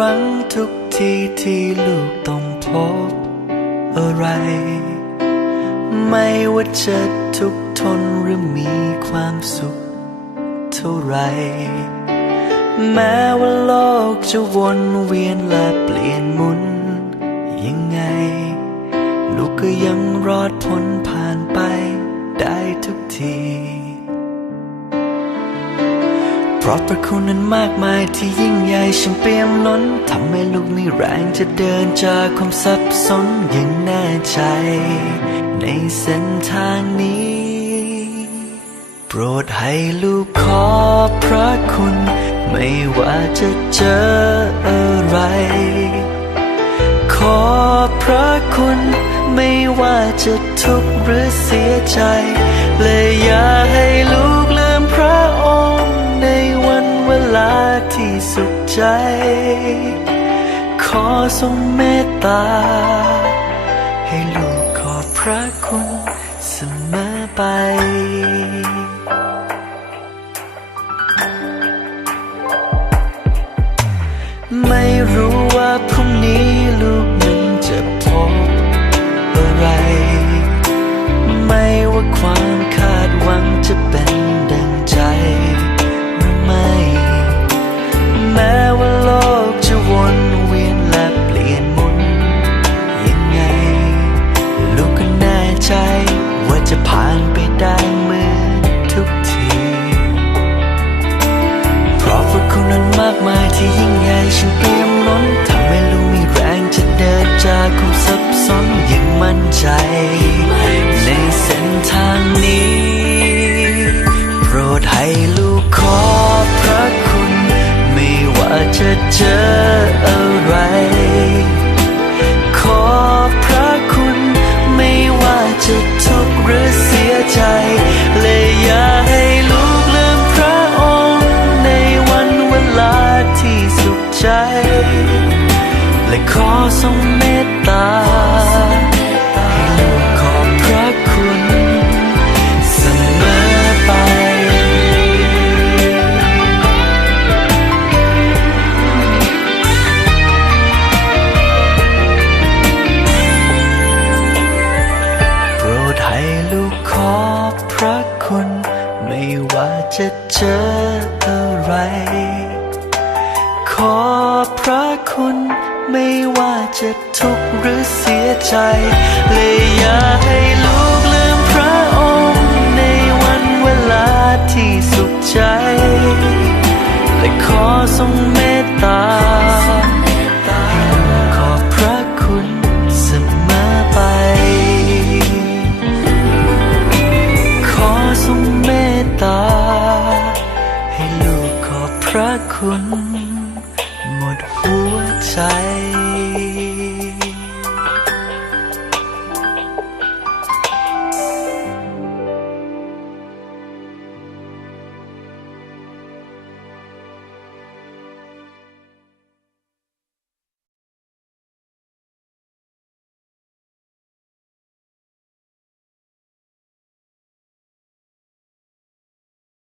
รั้งทุกทีที่ลูกต้องพบอะไร ไม่ว่าจะทุกทนหรือมีความสุขเท่าไร แม้ว่าโลกจะวนเวียนและเปลี่ยนหมุนยังไง ลูกก็ยังรอดพ้น เพราะพระคุณนั้นมากมายที่ยิ่งใหญ่ฉันเปี่ยมล้นทำให้ลูกมีแรงจะเดินจากความสับสนอย่างแน่ใจ ในเส้นทางนี้ โปรดให้ลูกขอพระคุณ ไม่ว่าจะเจออะไร ขอพระคุณ ไม่ว่าจะทุกข์หรือเสียใจ และอย่าให้ลูก เวลาที่สุขใจ ขอทรงเมตตา ให้ลูกขอบพระคุณเสมอไปไม่รู้ว่าพรุ่งนี้ลูกนั้นจะพบอะไร ไม่ว่าความ ลูกขอพระคุณ ไม่ว่าจะเจอ จะเจออะไร ขอพระคุณไม่ว่าจะทุกข์หรือเสียใจ เลยอย่าให้ลู